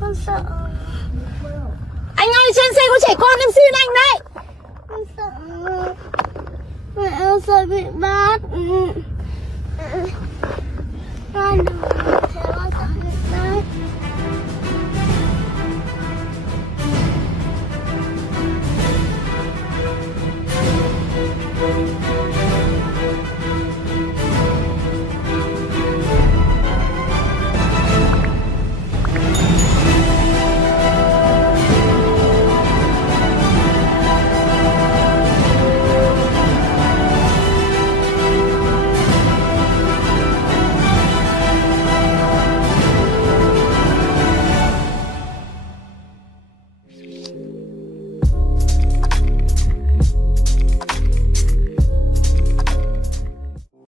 Con sợ. Anh ơi, trên xe có trẻ con, em xin anh đấy. Con sợ. Mẹ em sợ bị bắt. Con đừng theo con sợ bị bắt.